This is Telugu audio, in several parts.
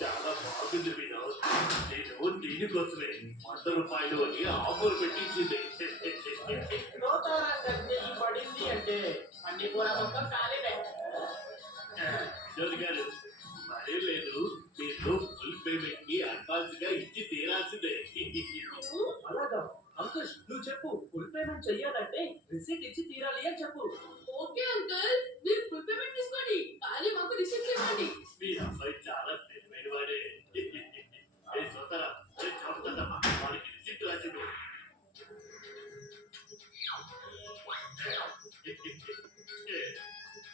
చాలా బాగుంది వినోద్. నేను దీనికోసమే ₹100 అని ఆఫర్ పెట్టించింది. పడింది అంటే అన్ని కూర మొత్తం ఖాళీనే. వినోద్ గారు మరే లేదు, మీరు ఫుల్ పేమెంట్ కి అడ్వాన్స్ గా ఇచ్చి తీరాల్సిందే. అలాగా అంకుష్, నువ్వు చెప్పు. ఫుల్ పేమెంట్ చెయ్యాలంటే రిసీట్ ఇచ్చి తీరాలి అని చెప్పు. ఓకే అంకుల్, మీరు ఫుల్ పేమెంట్ తీసుకోండి, కానీ మాకు రిసీప్ట్ ఇవ్వండి. మీ అబ్బాయి చాలా తెలివైన వాడే. చూస్తారా చూస్తుందమ్మా, వాళ్ళకి రిసిప్ట్ రాసివ్వు.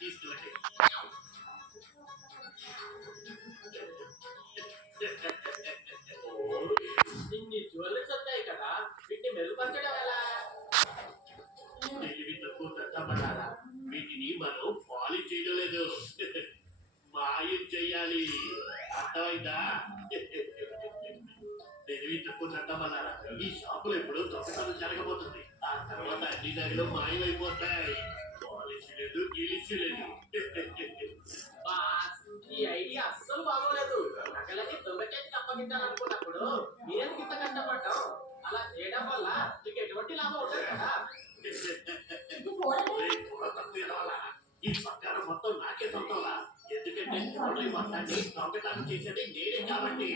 తీసుకోండి. ఇన్ని జ్యువెలరీస్ వచ్చాయి కదా, వీటిని మెరుగుపరచడం ఎలా? తెలివి తక్కువ తట్టబడాలా, వీటిని మనం పాలిష్ చేయడం లేదు, మాయం చెయ్యాలి. అర్థమైందా? తెలివి తక్కువ తట్టబడాలా, ఈ షాపులో ఎప్పుడు దొంగతనం జరగబోతుంది. ఆ తర్వాత అన్ని నగలు మాయమైపోతాయి. పాలిష్ లేదు, గీలిష్ లేదు. ఈ ఐడియా అస్సలు బాగోలేదు. నగలని దొంగ చేతికి అప్పగించాలనుకున్నప్పుడు మీరెందుకు ఇంత కష్టపడ్డాం? అలా చేయడం వల్ల మీకు ఎటువంటి లాభం ఉండదు కదా. ఈ పక్కన మొత్తం నాకే సొంతంలా, ఎందుకంటే జ్యువెలరీ మొత్తాన్ని దొంగతనం చేసేది నేనే కాబట్టి.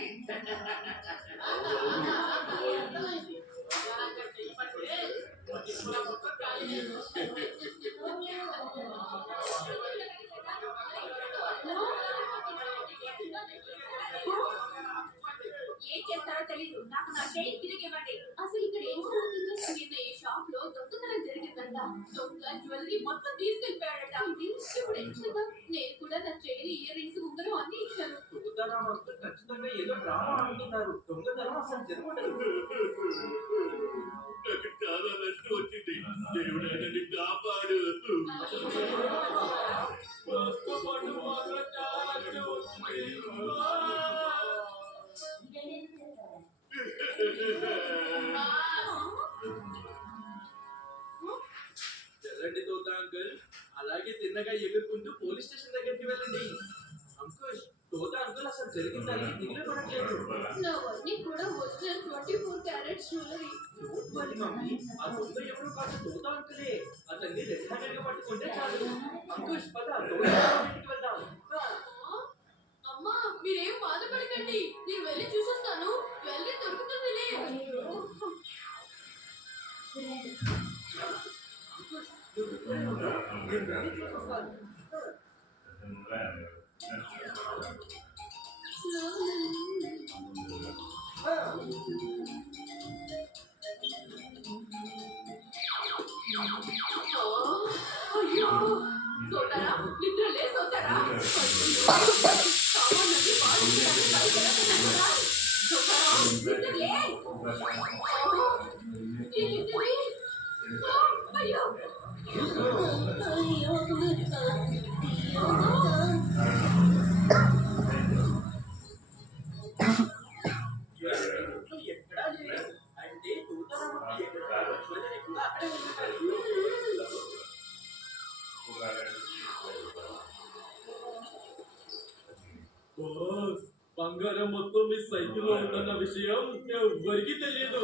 ఏం చేస్తారో తెలీదు, నాకు నా చైన్ తిరిగి ఇవ్వండి. అసలు ఇక్కడ ఏం జరుగుతుందో నిన్న ఈ షాప్ లో దొంగతనం జరిగిందంట. దొంగ జ్యువెలరీ మొత్తం తీసుకెళ్ళిపోయాడట. ఇప్పుడు ఏం చేద్దాం? నేను కూడా నా చైన్, ఇయర్ రింగ్స్, ఉంగరం అన్ని ఇచ్చాను. దొంగతనం వస్తే ఖచ్చితంగా ఏదో డ్రామా అనుకున్నారు. దొంగతనం అసలు జరగలేదు. నాకు చాలా నష్టం వచ్చింది. దేవుడా నన్ను కాపాడు. వెళ్ళండి తోత అంకుల్, అలాగే తిన్నగా ఎగురుకుంటూ పోలీస్ స్టేషన్ దగ్గరికి వెళ్ళండి. అంకుష్, తోత అంకుల్ అసలు జరిగిందని దిగులు పడట్లేదు. నావన్నీ కూడా ఒరిజినల్ 24 క్యారెట్స్ జ్యువెలరీ. మరి మమ్మీ, ఆ దొంగ ఎవరు కాదు, తోత అంకులే. అతన్ని రెడ్ హ్యాండెడ్ గా పట్టుకుంటే చాలు. అంకుష్, పద తోత ఇంటికి వెళ్దాం. అమ్మా, మీరేం బాధపడకండి, నేను వెళ్ళి చూసొస్తాను. వెళ్ళి దొరుకుతుందిలే. అంకుష్, నువ్వు ఇక్కడే ఉండు. నేను వెళ్ళి చూసొస్తాను. అయ్యో, సోదరా, నిద్రలే సోదరా. సామాన్లన్నీ వాడుకుంటాను, బయటకెళ్తున్నారా? సోదరా, నిద్రలే. ఏంటిది? అయ్యో, ఎక్కడా లేదు. అంటే తోత ఎక్కడ జ్యువెలరీ కూడా అక్కడే ఉంటుంది. బంగారం మొత్తం మీ సైకిల్లో ఉందన్న విషయం ఎవరికి తెలియదు.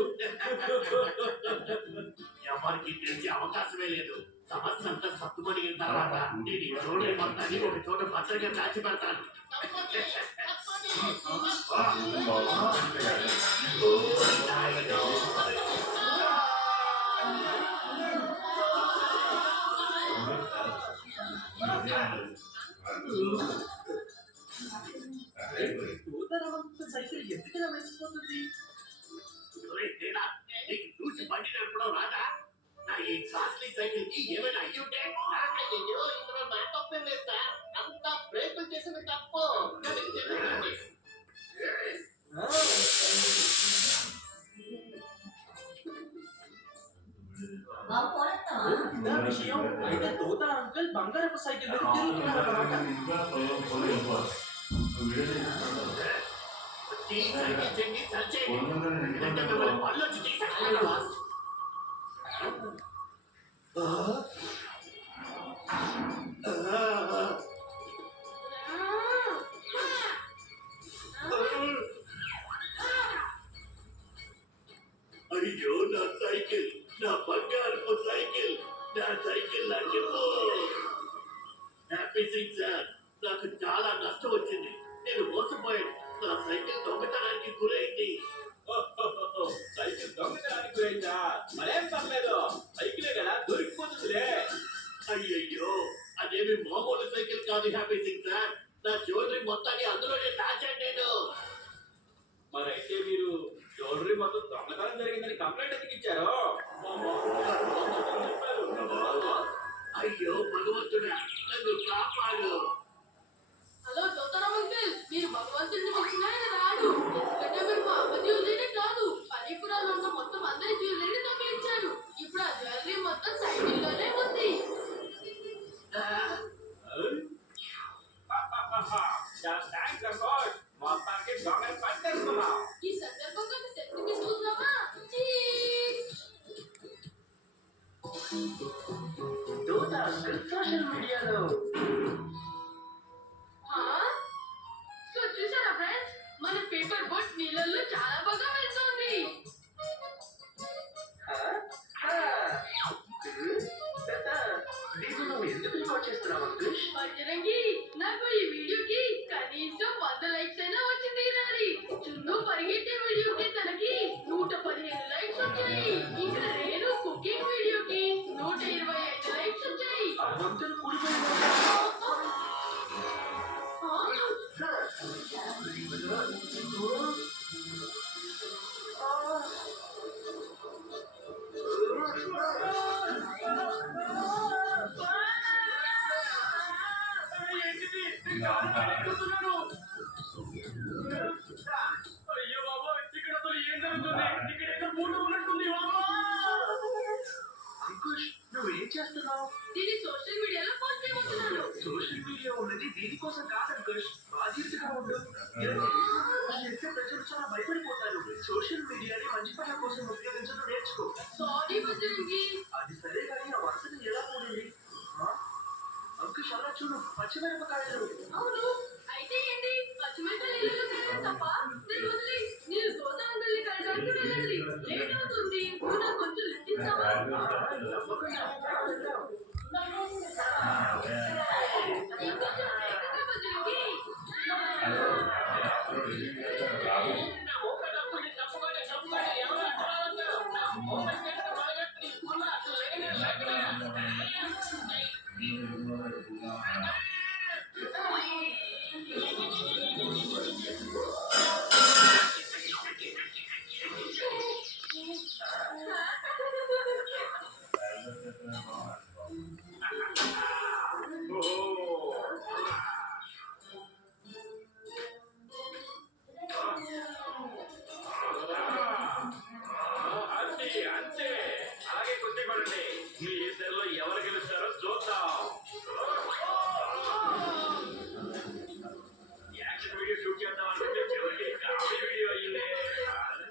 ఎవరికి తెలిసే అవకాశమే లేదు. సమస్య అంతా సత్తుమణిగిన తర్వాత నేను ఈ జ్యువెలరీ మొత్తాన్ని ఒక చోట భద్రంగా దాచి పెడతాను. సైకిల్ ఎందుకలా వేసిపోతుంది? నీకు చూసి బండి నడపడం రాదా? నా ఈ కాస్ట్లీ సైకిల్ కి ఏమైనా అయ్యుంటే? అయ్యో, ఇందులో నా తప్పేం లేదు సార్. అంతా బ్రేకులు చేసింది తప్పు. ఇదా విషయం. అయితే తోత అంకుల్ బంగారపు సైకిల్ మీద తిరుగుతున్నారన్నమాట. వచ్చి సైకిల్ చెండి సరిచేయండి. లేదంటే మిమ్మల్ని పళ్ళొచ్చి తీసేస్తాను బాస్. అయ్యో నా సైకిల్, నా బంగారపు సైకిల్, నా సైకిల్ నాకివ్వు. హ్యాపీ సింగ్ సార్, నాకు చాలా నష్టం వచ్చింది. నేను మోసపోయాను. నా సైకిల్ దొంగతనానికి గురైంది. సైకిల్ దొంగతనానికి గురైందా? మరేం పర్లేదు, సైకిలే కదా దొరికిపోతుందిలే. అయ్యయ్యో, అదేమి మామూలు సైకిల్ కాదు హ్యాపీ సింగ్ సార్. నా జ్యువెలరీ మొత్తాన్ని అందులోనే దాచాను నేను. మరైతే మీరు జ్యువెలరీ మొత్తం దొంగతనం జరిగిందని కంప్లైంట్ ఎందుకు ఇచ్చారు? మా మామగారు దొంగతనం చెప్పారు. అయ్యో భగవంతుడా, నన్ను కాపాడు. హలో దొత్తరాం అంకుల్, మీరు భగవంతుడిని పిలిచినా ఆయన రాడు. ఎందుకంటే మీరు మా అమ్మ జ్యువెలరీ కాదు, పనిపురాలు ఉన్న మొత్తం అందరి జ్యువెలరీ దొంగిలించారు. ఇప్పుడు ఆ జ్యువెలరీ మొత్తం సైకిల్లోనే ఉంది. థ్యాంక్స్ అంకుల్, మొత్తానికి దొంగని పట్టేసుకున్నాం. ఈ సందర్భంగా ఒక సెల్ఫీ తీసుకుందామా? చీజ్. దూత అంకుల్ సోషల్ మీడియాలో. ఆ? సో చూసారా ఫ్రెండ్స్, మన పేపర్ బోట్ నీళ్ళల్లో చాలా బాగా వెళ్తుంది. దీన్ని నువ్వు ఎందుకు రికార్డ్ చేస్తున్నావు అంకుల్? బజరంగి, నాకు ఈ వీడియోకి కనీసం 100 లైక్స్ అయినా వచ్చి తీరాలి. చున్ను పరిగెట్టే వీడియోకి తనకి 115 లైక్స్ వచ్చాయి. ఇంకా రేణు కుకింగ్ వీడియోకి 125 లైక్స్ వచ్చాయి. అనంతరం కూలిపోయింది. అయ్యో బాబా, ఇక్కడ అసలు ఏం జరుగుతుంది? ఇక్కడ ఏదో పూట ఉన్నట్టుంది. అంకుష్, నువ్వేం చేస్తున్నావు? దీన్ని సోషల్ మీడియాలో పోస్ట్ చేయబోతున్నాను. సోషల్ మీడియా ఉన్నది దీనికోసం కాదు అంకుష్. బాధ్యతగా ఉండు. చేస్తే ప్రజలు చాలా భయపడిపోతారు. సోషల్ మీడియాని మంచి పనుల కోసం ఉపయోగించడం నేర్చుకో. సారీ బజరంగి. అది సరే కానీ ఆ వరుసని ఎలా పోయింది? అంకుష్, అలా చూడు, పచ్చిమిరపకాయలు. అవును, అయితే ఏంటి? పచ్చిమిరపకాయలు ఇల్లు తినడం తప్ప? నేను వదిలి, నేను దోత అంగల్ని కలడానికి వెళ్ళాలి. లేట్ అవుతుంది. నువ్వు నాకు కొంచెం లిఫ్ట్ ఇస్తావా? ఇంకొంచెం వేగంగా బజరంగి. అంతే, అలాగే కొద్ది పడండి. మీ ఇద్దరిలో ఎవరు గెలుస్తారో చూద్దాం. యాక్షన్ వీడియో షూట్ చేద్దాం అనుకుంటే చివరికి కామెడీ వీడియో అయ్యింది.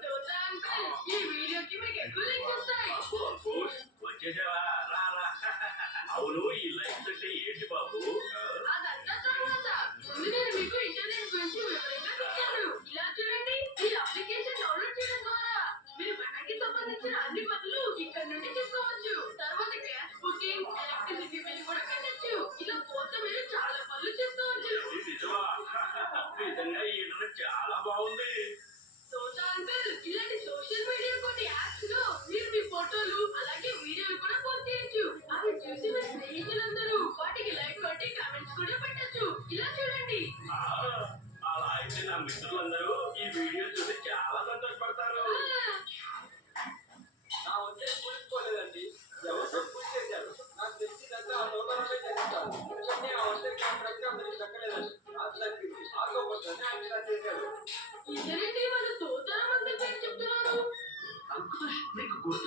దోత అంకుల్, ఈ వీడియోకి మీకు ఎక్కువ లైక్స్ వస్తాయి. వచ్చేసావా? రా రా. అవును, ఈ లైఫ్ అంటే ఏంటి బాబు? అదంతా తర్వాత. ముందు నేను మీకు ఇంటర్నెట్ గురించి వివరంగా చెప్తాను. ఇలా చూడండి, ఈ అప్లికేషన్ డౌన్లోడ్ చేయడం ద్వారా మీరు పంటకి సంబంధించిన అన్ని పనులు ఇక్కడ నుండి చేసుకోవచ్చు. తర్వాత గ్యాస్ బుకింగ్, ఎలక్ట్రిసిటీ బిల్ కూడా కట్టచ్చు. ఇలా పోతే మీరు చాలా పనులు చేసుకోవచ్చు. ఇది నిజమా? నిజంగా ఈ ఇంటర్నెట్ చాలా బాగుంది. దోత అంకుల్, ఇలాంటి సోషల్ మీడియా కొన్ని యాప్స్ లో మీరు మీ ఫోటోలు అలాగే వీడియోలు కూడా పోస్ట్ చేయొచ్చు. అవి చూసి మీ స్నేహితులందరూ వాటికి లైక్ కొట్టి కామెంట్స్ కూడా పెట్టచ్చు. ఇలా చూడండి. అలా అయితే నా మిత్రులందరూ ఈ వీడియో చూసి చాలా సంతోషపడతారు. నా ఉద్దేశం తెలుసుకోలేదండి. ఎవరు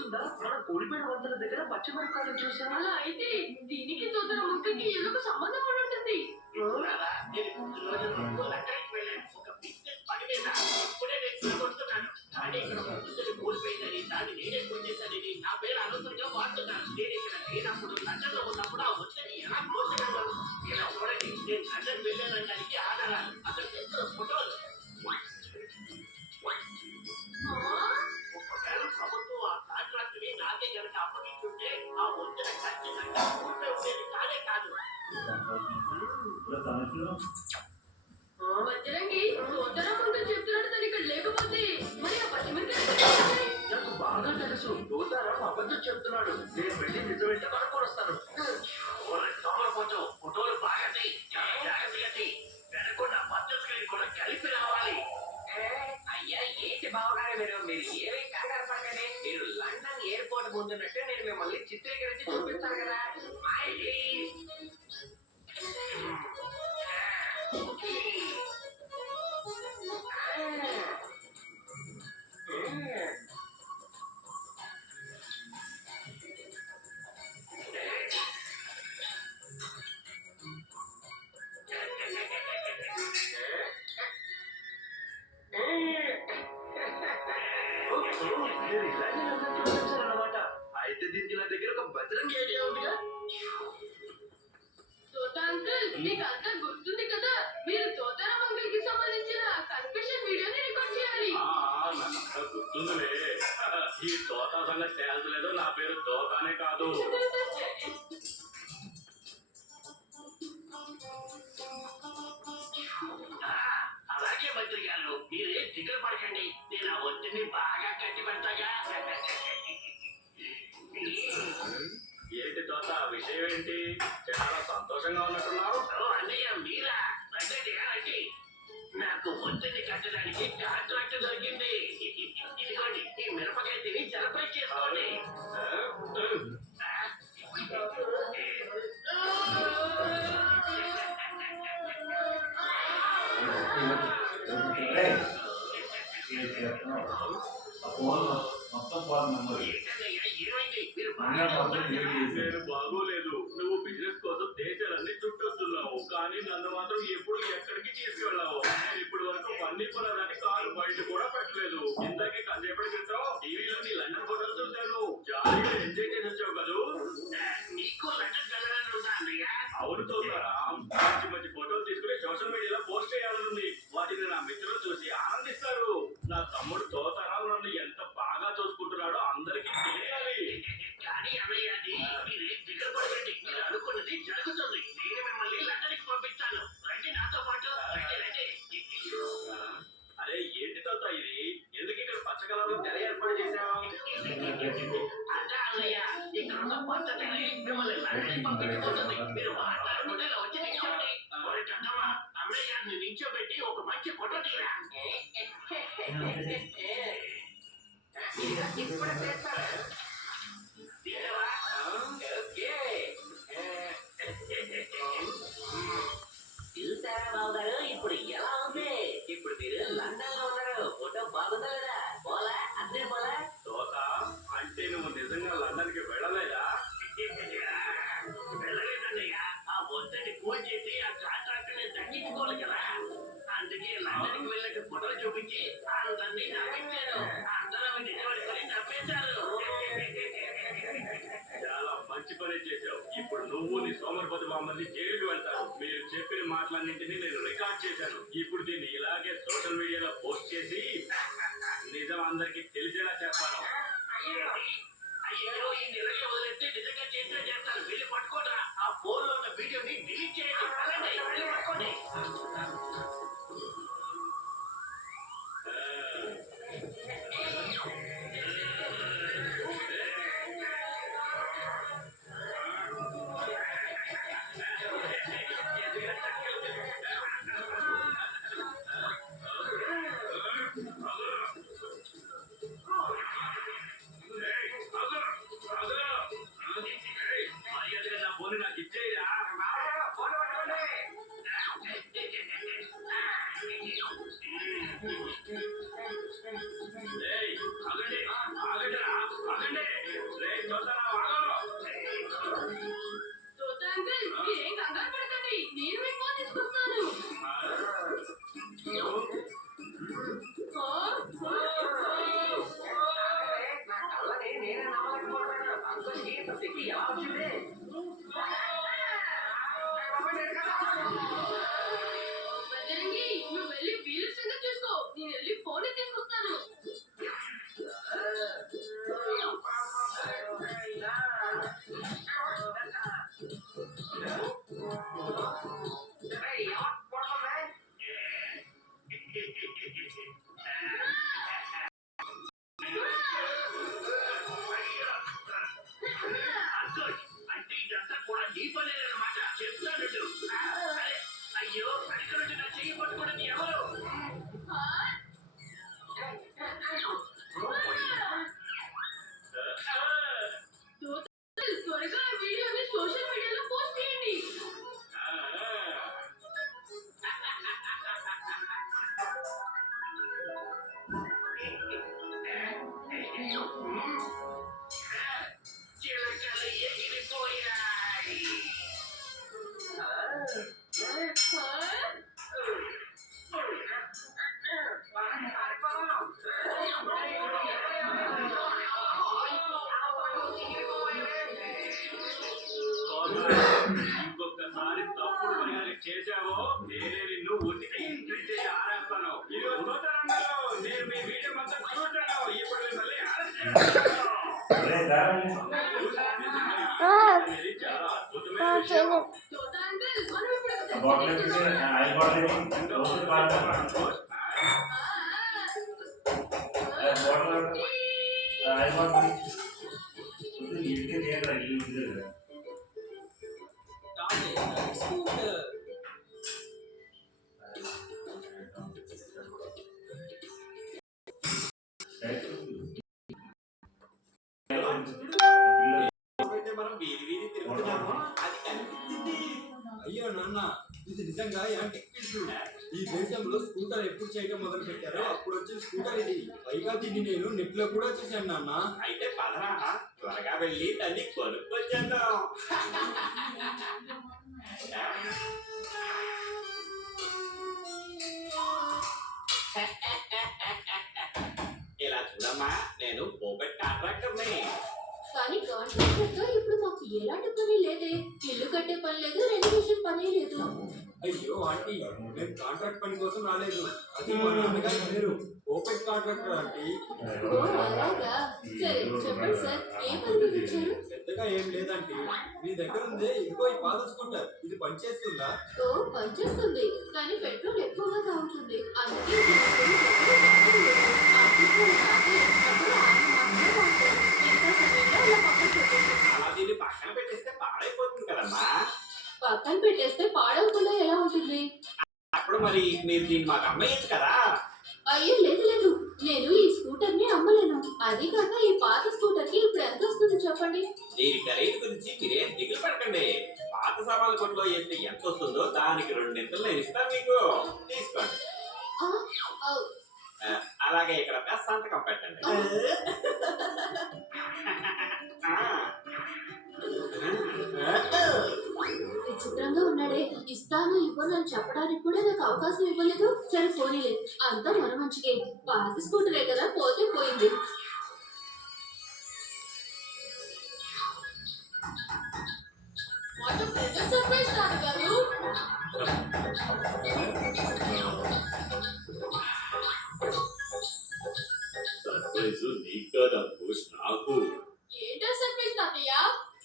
గుర్తుందా మనం కూలిపోయిన వంతల దగ్గర పచ్చిమిరపకాయలు చూసాం. అలా అయితే దీనికి తోతల ముక్కకి ఏదో సంబంధం కూడా ఉంటుంది. చూడాలా? నేను కొద్ది రోజుల ముందు లండన్కి వెళ్ళాను. ఒక బిజినెస్ పని మీద. ఇప్పుడే నేను కొడుతున్నాను. కానీ ఇక్కడ ఒక ముసలి కూలిపోయిందని, దాన్ని నేనే కొట్టేశానని నా పేరు అనవసరంగా వాడుతున్నాను. నేను ఇక్కడ లేనప్పుడు, లండన్లో ఉన్నప్పుడు ఆ ఒత్తిడి ఎలా కోసగలను? ఇలా చూడండి, నేను లండన్ వెళ్ళానడానికి ఆధారాలు, అక్కడ తెచ్చిన ఫోటోలు. ఒకవేళ ప్రభుత్వం ఆ కాంట్రాక్ట్ని నాకే కనుక అప్పగించుంటే ఆ ఒత్తిడి ఖచ్చితంగా పూర్తి ఉండేది కానే కాదు. బజరంగి తోతల ముందు చెప్తున్నాడు తను ఇక్కడ లేకపోతే మరి ఆ పచ్చిమిరపకాయలు నాకు బాగా తెలుసు దోతారాం అబద్ధం చెప్తున్నాడు. నేను వెళ్ళి నిజమేంటో కనుక్కొని వస్తాను. సోమరపోతూ ఫోటోలు బాగా తీయి. చాలా జాగ్రత్తగా తీయి. వెనకుండా పద్ధతులు కూడా కలిపి రావాలి. అయ్యా ఏంటి బావగారు మీరు ఏమీ కంగారు పడకండి. మీరు లండన్ ఎయిర్పోర్ట్ ముందున్నట్టు నేను మిమ్మల్ని చిత్రీకరించి చూపిస్తాను కదా. మీరు ఇలాగే లండన్ చూపించారన్నమాట. అయితే దీనికి నా దగ్గర ఒక బజరంగి ఐడియా ఉందిగా. తోత అంకుల్ మీకు అంతా గుర్తుంది కదా, మీరు తోతారాం అంకుల్ కి సంబంధించిన కన్ఫెషన్ వీడియోని రికార్డ్ చేయాలి. గుర్తుందిలే. ఈ తోత సంగతి తేల్చలేదు. నా పేరు తోతానే కాదు. అలాగే మంత్రి గారు, మీరే దిగులు పడకండి. నేను ఆ ఒత్తిడిని బాగా కట్టి పెడతాగా. ఏంటి తోత, విషయం ఏంటి? చాలా సంతోషంగా ఉన్నట్టున్నారు. అన్నయ్య మీరా? అంటే నాకు ఒత్తిడి కట్టడానికి కాంట్రాక్ట్ దొరికింది. ఇదిగోండి, ఈ మిరపకాయ తిని సెలబ్రేట్ చేసుకోండి. నేను బాగోలేదు. నువ్వు బిజినెస్ కోసం దేశాలన్నీ చుట్టొస్తున్నావు, కానీ నన్ను మాత్రం ఎప్పుడు ఎక్కడికి తీసుకెళ్ళావు. నేను ఇప్పుడు వరకు పన్నీ పొలాలని కారు బయట కూడా పెట్టలేదు. ఇందాకే కాసేపటి క్రితం టీవీలో నీ లండన్ ఫోటోలు చూశాను. జాలీగా ఎంజాయ్ చేసి వచ్చావు కదూ. నీకు లండన్ వెళ్ళాలని ఉందా అన్నయ్య? అవును తోతారా, మంచి మంచి ఫోటోలు తీసుకుని సోషల్ మీడియాలో పోస్ట్ చేయాలనుంది. వాటిని నా మిత్రులు చూసి ఆనందిస్తారు. నా తమ్ముడు తోతారావు నన్ను ఎంత బాగా చూసుకుంటున్నాడో అందరికీ తెలియాలి. కానీ అన్నయ్య, అది మీరేం దిగులు పడకండి. మీరు అనుకున్నది జరుగుతుంది. నేను మిమ్మల్ని లండన్కి పంపిస్తాను. రండి నాతో పాటు. రండి. అరే ఏంటి తోత ఇది? ఎందుకు ఇక్కడ పచ్చ కలర్లో తెర ఏర్పాటు చేశావు? అదా అన్నయ్య, ఇక్కడ ఉన్న పచ్చ తెర మిమ్మల్ని లండన్కి పంపించబోతుంది. మీరు మాట్లాడుకుంటే ఇలా వచ్చి నిల్చోండి. అన్నయ్య గారిని నిల్చోబెట్టి ఒక మంచి ఫోటో తీరా. ఇప్పుడు చేస్తాను. తీయవా? ఓకే. చూసారా బావగారు, ఇప్పుడు ఎలా ఉంది? ఇప్పుడు మీరు లండన్ లో ఉన్నారు. ఫోటో బాగుందా లేదా? పోలా అదే పోలా. తోత, అంటే నువ్వు నిజంగా లండన్కి వెళ్ళలేదా? వెళ్ళలేదన్నయ్య. ఆ ఒత్తిడి కూల్ చేసి ఆ కాంట్రాక్ట్ ని తగ్గించుకోవాలి కదా. అందుకే లండన్కి వెళ్ళినట్టు ఫోటో చూపించి అందరినీ నవ్వించారు. అందరూ నిలబడుకొని నవ్వేశారు. చాలా మంచి పని చేశావు. ఇప్పుడు నువ్వు నీ సోమరపతి మామల్ని జైలుకి వెళ్తారు. మీరు చెప్పిన మాటలన్నింటినీ నేను రికార్డ్ చేశాను. ఇప్పుడు దీన్ని ఇలాగే సోషల్ మీడియాలో పోస్ట్ చేసి నిజం అందరికి తెలిసేలా చేస్తాను. అయ్యో, ఈ నిలగే వదిలేస్తే నిజంగా చేసినా చేస్తాను. వెళ్ళి పట్టుకోరా. ఆ ఫోన్ లో ఉన్న వీడియోని డిలీట్ చేయండి. వెళ్ళండి, వెళ్ళి పట్టుకోండి. నాకు ఇచ్చేయా. ఫోన్ పట్టుకోండి. దోత అంకుల్ మీరేం కంగారు పడకండి నేను మీ ఫోన్ తీసుకొస్తాను నా కళ్ళని నేనే నమ్మలేకపోతున్నాను. అంకుల్ ఈ స్థితి ఎలా వచ్చింది? బజరంగి నువ్వు వెళ్ళి వీలు సంగతి చూసుకో నేను వెళ్ళి ఫోన్ తీసుకొస్తాను అంటే ఇదంతా కూడా నీ పనేనమాట చెప్తాను అయ్యో అడిగినట్టు నా చెయ్యి పట్టుకోవడం ఎవరు త్వరగా ఆ వీడియోని సోషల్ మీడియాలో పోస్ట్ చేయండి చిలకలు ఎగిరిపోయాయి ఇంకొకసారి తప్పుడు పని చేశావో నేనే నిన్ను ఉతికి ఇంటి ఆరేస్తాను ఇదిగో చూస్తారన్నారు నేను మీ వీడియో మొత్తం చూస్తాను ఇప్పుడు మిమ్మల్ని అరెస్ట్ చేస్తాను. ఇది చాలా అద్భుతమైన విషయం. దోత అంకుల్ మనం ఇప్పుడు మనం వీధి వీధి తిరుగుతున్నాము అది కనిపించింది అయ్యో నాన్న ఇది నిజంగా యాంటిక్ పీస్ ఈ దేశంలో స్కూటర్ ఎప్పుడు చేయడం మొదలు పెట్టారో అప్పుడు వచ్చిన స్కూటర్ ఇది పైగా దీన్ని నేను నెట్ లో కూడా చూశాను నాన్న అయితే పదరా త్వరగా వెళ్ళి దాన్ని కొనుక్కొచ్చేద్దాం ఇలా చూడమ్మా నేను పోపెట్ కాంట్రాక్టర్ని కానీ కాంట్రాక్టర్గా ఇప్పుడు మాకు ఎలాంటి పని లేదే ఇల్లు కట్టే పని లేదు రెనోవేషన్ పని లేదు అయ్యో ఆంటీ నేను కాంట్రాక్ట్ పని కోసం రాలేదు అది మా నాన్నగారి పేరు ఓపెన్ కాంట్రాక్టర్ ఆంటీ ఓ అలాగా సరే చెప్పండి సార్ ఏ పని మీద వచ్చారు పెద్దగా ఏం లేదంటీ మీ దగ్గర ఉందే ఇదిగో ఈ పాత స్కూటర్ ఇది పనిచేస్తుందా ఓ పనిచేస్తుంది కానీ పెట్రోల్ ఎక్కువగా తాగుతుంది అందుకే దీని గురించి ఎవరూ చెప్పలేదు. ఆ పెట్రోల్ తాగేటప్పుడు ఆయన మాత్రమే వాడతారు. మిగతా సమయంలో అలా పక్కన పెట్టేసి అలా దీన్ని పక్కన పెట్టేస్తే పాడైపోతుంది కదమ్మా పక్కన పెట్టేస్తే పాడవకుండా ఎలా ఉంటుంది అప్పుడు మరి మీరు దీన్ని మాకు అమ్మేయచ్చు కదా అయ్యో లేదు లేదు నేను ఈ స్కూటర్ ని అమ్మలేను అది కాక ఈ పాత స్కూటర్ కి ఇప్పుడు ఎంత వస్తుంది చెప్పండి దీని ఖరీదు గురించి మీరేం దిగులు పడకండి పాత సామాన్ల కొట్లో వేస్తే ఎంత వస్తుందో దానికి 2 ఇంతలు నేను ఇస్తాను మీకు తీసుకోండి ఆ, ఆ, అలాగే ఇక్కడ ఒక సంతకం పెట్టండి విచిత్రంగా ఉన్నాడే ఇస్తాను ఇవ్వను అని చెప్పడానికి కూడా నాకు అవకాశం ఇవ్వలేదు సరే పోనీలే అంతా మన మంచికే పాత స్కూటరే కదా పోతే పోయింది వాట్ ప్రెజెంట్ సర్ప్రైజ్ గారు సర్ప్రైజ్ నీకు కాదు నాకు ఏంటో సర్ప్రైజ్ తాతయ్య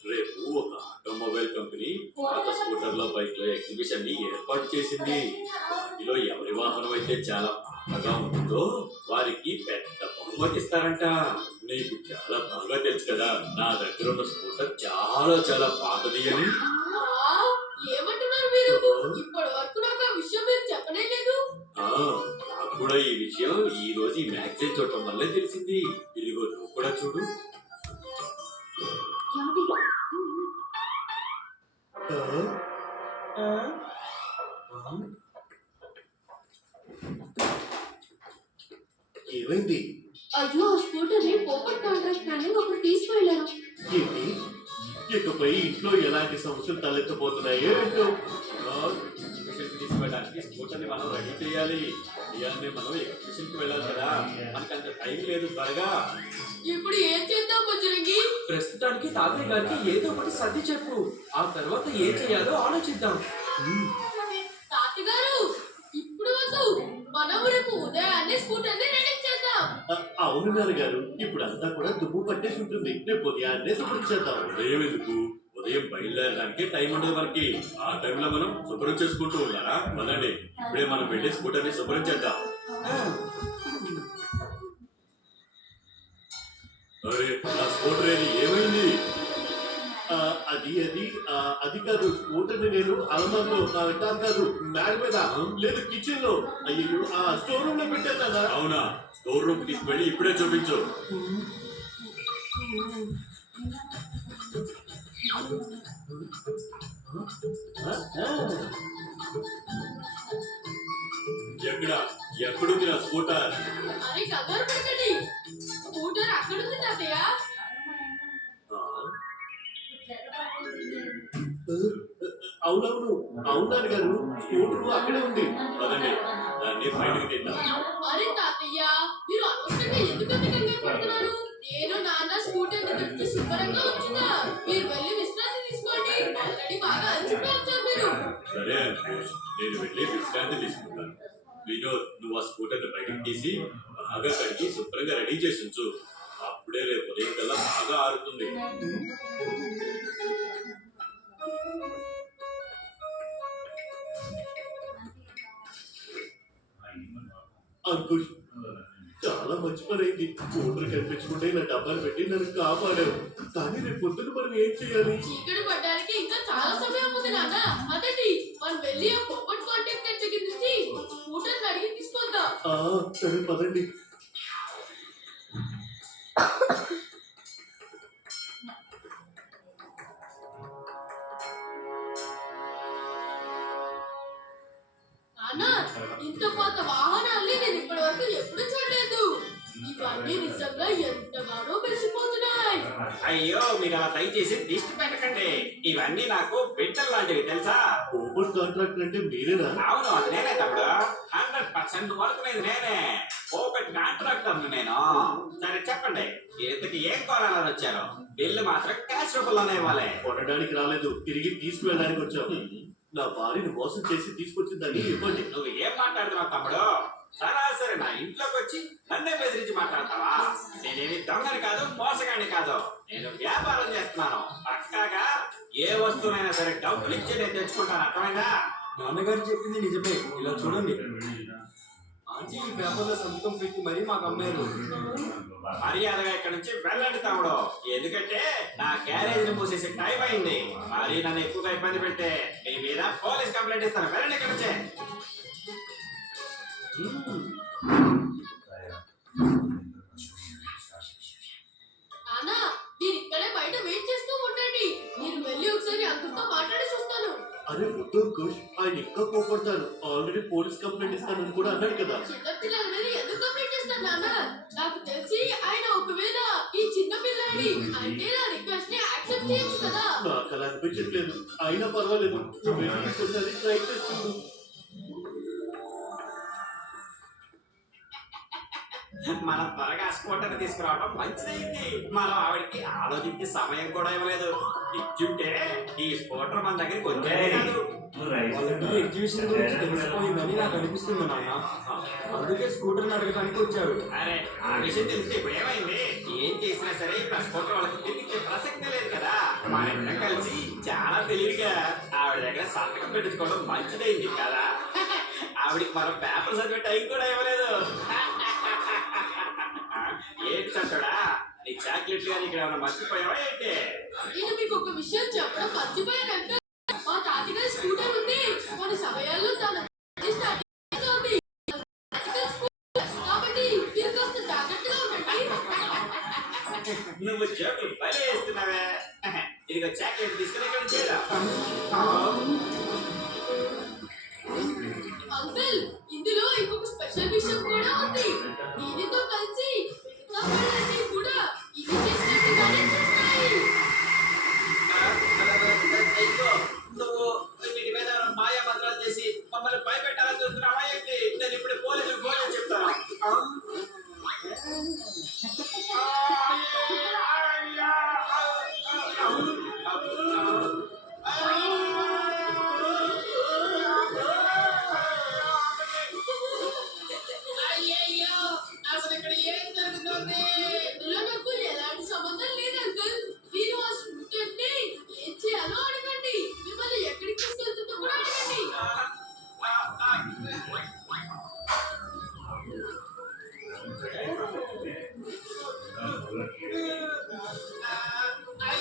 రేపు ఒక ఆటోమొబైల్ కంపెనీ పాత స్కూటర్ల బైక్ల ఎగ్జిబిషన్ ని ఏర్పాటు చేసింది అందులో ఎవరి వాహనం అయితే చాలా పాతగా ఉంటుందో వారికి పెద్ద బహుమతి ఇస్తారంట నీకు చాలా బాగా తెలుసు కదా నా దగ్గర ఉన్న స్కూటర్ చాలా చాలా పాతది అని ఏమంటున్నారు మీరు ఇప్పటి వరకు నాకు ఆ విషయం మీరు చెప్పనే లేదు నాకు కూడా ఈ విషయం ఈ రోజు ఈ మ్యాగజైన్ చూడటం వల్లే తెలిసింది ఇదిగో నువ్వు కూడా చూడు ఏమైంది అయ్యో ఆ స్కూటర్ ని పోపట్ కాంట్రాక్ట్ అని ఒకరు తీసుకువెళ్ళారు. ఏంటి ఇకపై ఇంట్లో ఎలాంటి సమస్యలు తలెత్తబోతున్నాయో ఏంటో. ఎగ్జిబిషన్కి తీసుకెళ్ళడానికి స్కూటర్ని మనం రెడీ చేయాలి. ఇవన్నీ మనం ఎగ్జిబిషన్కి వెళ్ళాలి కదా, మనకి అంత టైం లేదు. త్వరగా ఇప్పుడు ఏం చేద్దాం బుజ్జరంగి? ప్రస్తుతానికి తాతయ్య గారికి ఏదో ఒకటి సర్ది చెప్పు, ఆ తర్వాత ఏం చేయాలో ఆలోచిద్దాం. తాతగారు ఇప్పుడు వద్దు, మనం రేపు ఉదయాన్నే స్కూటర్ ని రెడీ చేద్దాం. అవును నాన్నగారు, ఇప్పుడు అంతా కూడా దుమ్ము పట్టేసి ఉంటుంది. రేపు ఉదయాన్నే శుభ్రం చేద్దాం. ఉదయం ఎందుకు? ఉదయం బయలుదేరడానికి టైం ఉండదు మనకి. ఆ టైంలో మనం శుభ్రం చేసుకుంటూ ఉన్నారా? పదండి, ఇప్పుడే మనం వెళ్ళి స్కూటర్ని శుభ్రం చేద్దాం. అరే నా స్కూటర్ ఏది? ఏమైంది? అది కాదు, స్కూటర్ని నేను అలమార్లో కాదు మేడ మీద లేదు కిచెన్ లో, అయ్యో ఆ స్టోర్ రూమ్ లో పెట్టాను. అవునా? స్టోర్ రూమ్ తీసుకెళ్ళి ఇప్పుడే చూపించు. ఎక్కడుంది నా స్కూటర్? అరే కంగారు పడకండి, స్కూటర్ అక్కడుంది తాతయ్య. అవునవును అవును నాన్నగారు, స్కూటర్ అక్కడే ఉంది. పదండి, దాన్ని బయటకు తిందాం. అరే తాతయ్య, మీరు అనవసరంగా ఎందుకు అంత కంగారు పడుతున్నారు? నేను నాన్న స్కూటర్ ని తెచ్చి శుభ్రంగా ఉంచుతా. మీరు వెళ్ళి విశ్రాంతి తీసుకోండి. ఆల్రెడీ బాగా అలసిపోయి వచ్చారు మీరు. సరే అంకుష్, నేను వెళ్ళి విశ్రాంతి తీసుకుంటాను. వినోద్, నువ్వు ఆ స్కూటర్ని బయటకు తీసి బాగా కడిగి శుభ్రంగా రెడీ చేసి ఉంచు. అప్పుడే రేపు ఉదయం కల్లా బాగా ఆరుతుంది. అంకుష్, చాలా మంచి పని అయింది. స్కూటర్ కనిపించుకుంటే నా డబ్బాలు పెట్టి నన్ను కాపాడావు. కానీ రేపు పొద్దున మనం ఏం చేయాలి? చీకటి పడ్డానికి ఇంకా చాలా సమయం ఉంది నాన్న. అదండి, మనం వెళ్ళి ఆ పోపట్ కాంటాక్ట్ దగ్గర నుంచి స్కూటర్ అడిగి తీసుకొద్దాం. సరే పదండి. నాన్న, ఇంత కొత్త వాహనాల్ని నేను ఇప్పటి వరకు ఎప్పుడు చూడలేదు. ఇవన్నీ నిజంగా ఎంతగానో మెరిసిపోతున్నాయి. అయ్యో, మీరు అలా దయచేసి దిష్టి పెట్టకండి. ఇవన్నీ నాకు బిడ్డలు లాంటివి తెలుసా? పోపట్ కాంట్రాక్ట్ అంటే మీరేనా? అవును, అది నేనే తమ్ముడు. 100% వర్కునేది నేనే. ఓపెన్ కాంట్రాక్టర్ నేను. సరే చెప్పండి, ఇంతకి ఏం కొనాలని వచ్చారు? బిల్లు మాత్రం క్యాష్ రూపంలోనే ఇవ్వాలి. కొనడానికి రాలేదు, తిరిగి తీసుకువెళ్ళడానికి వచ్చాం. నా భార్యను మోసం చేసి తీసుకొచ్చిందని ఇవ్వండి. నువ్వు ఏం మాట్లాడుతున్నావు తమ్ముడు? సరాసరి నా ఇంట్లోకి వచ్చి నన్నే బెదిరించి మాట్లాడతావా? నేనేమి దొంగని కాదు, మోసగాని కాదు. నేను వ్యాపారం చేస్తున్నాను. పక్కాగా ఏ వస్తువునైనా సరే డబ్బులు ఇచ్చి నేను తెచ్చుకుంటాను. అర్థమైందా? నాన్నగారు చెప్పింది నిజమే. ఇలా చూడండి, ఆంటీ ఈ పేపర్లో సంతకం పెట్టి మరీ మాకు అమ్మారు. మర్యాదగా ఇక్కడ నుంచి వెళ్ళండి తమ్ముడు. ఎందుకంటే నా గ్యారేజ్ ని మూసేసే టైం అయింది. మరి నన్ను ఎక్కువగా ఇబ్బంది పెడితే మీ మీద పోలీస్ కంప్లైంట్ ఇస్తాను. వెళ్ళండి ఇక్కడ నుంచే. నాన్న, మీరు ఇక్కడే బయట వెయిట్ చేస్తూ ఉండండి. నేను వెళ్ళి ఒకసారి అంకుల్తో మాట్లాడి చూస్తాను. అరే వద్దు అంకుష్, ఆయన ఇంకా కోపడతారు. ఆల్రెడీ పోలీస్ కంప్లైంట్ ఇస్తానని కూడా అన్నాడు కదా. చిన్న పిల్లల మీద ఎందుకు కంప్లైంట్ చేస్తాను నాన్న? నాకు తెలిసి ఆయన ఒకవేళ ఈ చిన్న పిల్లాడి అంటే నా రిక్వెస్ట్ ని యాక్సెప్ట్ చేయొచ్చు కదా. నాకు అలా అనిపించట్లేదు. అయినా పర్వాలేదు, నువ్వు వెళ్ళి ఇంకోసారి ట్రై చేస్తున్నావు. మనం త్వరగా స్కూటర్ తీసుకురావడం మంచిదైంది. మనం ఆవిడకి ఆలోచించే సమయం కూడా ఇవ్వలేదు. ఇచ్చుంటే ఈ స్కూటర్ మన దగ్గరికి వచ్చేదే కాదు. వాళ్ళకి ఎగ్జిబిషన్ గురించి తెలిసిపోయిందని నాకు అనిపిస్తుంది నాన్న. అందుకే స్కూటర్ని అడగడానికి వచ్చారు. అరే, ఆ విషయం తెలిస్తే ఇప్పుడు ఏమైంది? ఏం చేసినా సరే ఇప్పుడు స్కూటర్ వాళ్ళకి తిరిగిచ్చే ప్రసక్తే లేదు కదా. మన ఇద్దరం కలిసి చాలా తెలివిగా ఆవిడ దగ్గర సంతకం పెట్టించుకోవడం మంచిదైంది కదా. ఆవిడికి మనం పేపర్ చదివే టైం కూడా ఇవ్వలేదు. ఏంటి చట్టడా, నీ చాక్లెట్లు కానీ ఇక్కడ ఏమైనా మర్చిపోయావా ఏంటి? నేను మీకు ఒక విషయం చెప్పడం మర్చిపోయాను అంకుల్. మా తాతగారి స్కూటర్ ఉంది. కొన్ని సమయాల్లో తన స్టార్ట్ అవుతుంది. కాబట్టి మీరు కాస్త జాగ్రత్తగా ఉండండి. నువ్వు జోకులు భలే వేస్తున్నావే. ఇదిగో చాక్లెట్ తీసుకుని ఇక్కడ చేయరా. అంకుల్, ఇందులో ఇంకొక స్పెషల్ విషయం కూడా ఉంది. దీనితో కలిసి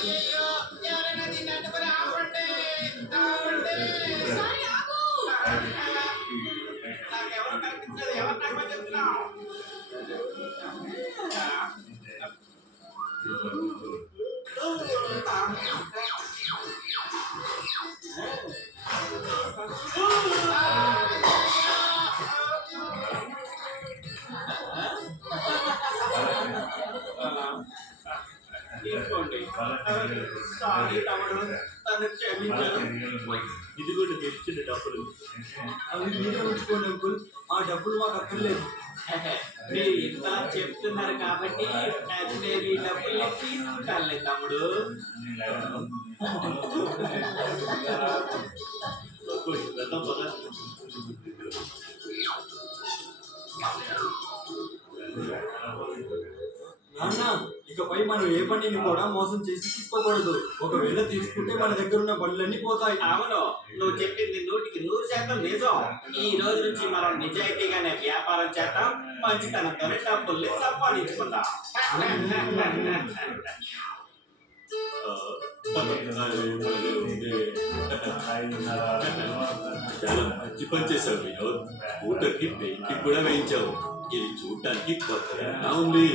అయ్యయ్యో, ఎవరైనా దీన్ని అడ్డుకొని ఆపండి. ఆపండి. సారీ, ఆగు. నాకెవరు కనిపించలేదు. ఎవరు నాకు పని చెప్తున్నావు? తీసుకోండి. సారీ తమ్ముడు, నన్ను క్షమించాను. ఇది కూడా తెచ్చిన డబ్బులు. అవి మీరే ఉంచుకోండి అంకుల్, ఆ డబ్బులు మాకు అక్కర్లేదు. మీరు ఇంత చెప్తున్నారు కాబట్టి అది నేను ఈ డబ్బుల్ని తీసుకుంటానులే తమ్ముడు. వెళ్దాం పదా. నాన్న, ఇకపై మనం ఏ పనిని కూడా మోసం చేసి తీసుకోకూడదు. ఒకవేళ తీసుకుంటే మన దగ్గర ఉన్న బండ్లన్నీ పోతాయి. అవును, నువ్వు చెప్పింది 100% నిజం. ఈ రోజు నుంచి మనం నిజాయితీగానే వ్యాపారం చేద్దాం, మంచితనంతోనే డబ్బుల్ని సంపాదించుకుందాం. చాలా మంచి పని చేశావు వినోద్. స్కూటర్కి పెయింటింగ్ కూడా వేయించావు. ఇది చూడటానికి కొత్తగా ఉంది.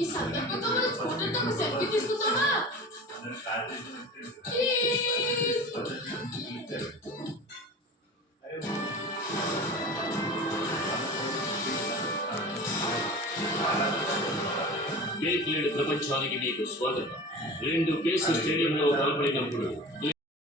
ఈ సందర్భంగా మన స్కూటర్తో ఒక సెల్ఫీ తీసుకుందామా? కేక్ లేడు ప్రపంచానికి మీకు స్వాగతం. 2 కేసు స్టేడియంలో కలపడినప్పుడు